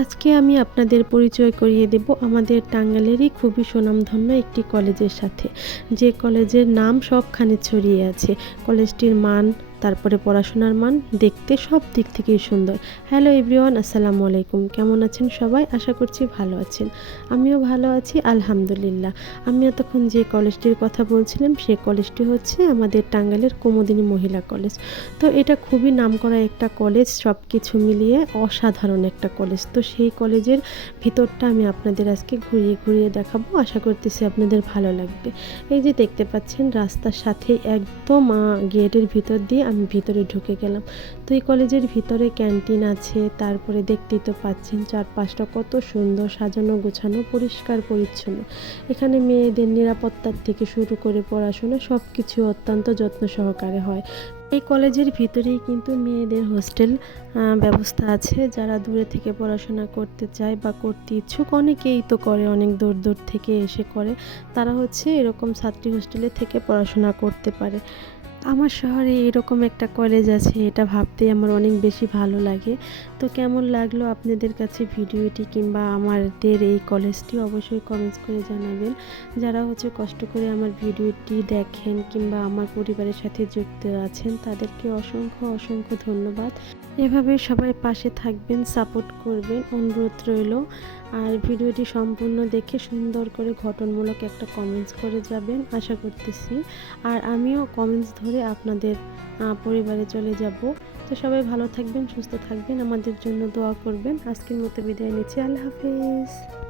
আজকে আমি আপনাদের পরিচয় করিয়ে দেব আমাদের টাঙ্গাইলেরই খুবই সুনামধন্য একটি কলেজের সাথে, যে কলেজের নাম সবখানে ছড়িয়ে আছে। কলেজটির মান, তারপরে পড়াশোনার মান, দেখতে সব দিক থেকেই সুন্দর। হ্যালো এভরিওয়ান, আসসালামু আলাইকুম। কেমন আছেন সবাই? আশা করছি ভালো আছেন। আমিও ভালো আছি আলহামদুলিল্লাহ। আমি এতক্ষণ যে কলেজটির কথা বলছিলাম সে কলেজটি হচ্ছে আমাদের টাঙ্গাইলের কুমুদিনী মহিলা কলেজ। তো এটা খুবই নামকরা একটা কলেজ, সব কিছু মিলিয়ে অসাধারণ একটা কলেজ। তো সেই কলেজের ভিতরটা আমি আপনাদের আজকে ঘুরিয়ে ঘুরিয়ে দেখাবো, আশা করতেছি আপনাদের ভালো লাগবে। এই যে দেখতে পাচ্ছেন রাস্তার সাথে একদম গেটের ভিতর দিয়ে আমি ভিতরে ঢুকে গেলাম। তো এই কলেজের ভিতরে ক্যান্টিন আছে, তারপরে দেখতেই তো পাচ্ছেন চারপাশটা কত সুন্দর সাজানো গোছানো, পরিষ্কার পরিচ্ছন্ন। এখানে মেয়েদের নিরাপত্তার থেকে শুরু করে পড়াশোনা সব কিছু অত্যন্ত যত্ন সহকারে হয়। এই কলেজের ভিতরেই কিন্তু মেয়েদের হোস্টেল ব্যবস্থা আছে। যারা দূরে থেকে পড়াশোনা করতে চায় বা করতে ইচ্ছুক, অনেকেই তো করে, অনেক দূর দূর থেকে এসে করে, তারা হচ্ছে এরকম ছাত্রী হোস্টেলে থেকে পড়াশোনা করতে পারে। আমার শহরে এরকম একটা কলেজ আছে, এটা ভাবতেই আমার অনেক বেশি ভালো লাগে। তো কেমন লাগলো আপনাদের কাছে ভিডিওটি কিংবা আমাদের এই কলেজটি অবশ্যই কমেন্টস করে জানাবেন। যারা হচ্ছে কষ্ট করে আমার ভিডিওটি দেখেন কিংবা আমার পরিবারের সাথে যুক্ত আছেন, তাদেরকে অসংখ্য অসংখ্য ধন্যবাদ। এভাবে সবাই পাশে থাকবেন, সাপোর্ট করবেন, অনুরোধ রইল। আর ভিডিওটি সম্পূর্ণ দেখে সুন্দর করে গঠনমূলক একটা কমেন্টস করে যাবেন আশা করতেছি। আর আমিও কমেন্টস ধরে আপনাদের পরিবারে চলে যাব। তো সবাই ভালো থাকবেন, সুস্থ থাকবেন, আমাদের জন্য দোয়া করবেন। আজকের মতো বিদায় নিচ্ছি। আল্লাহ হাফেজ।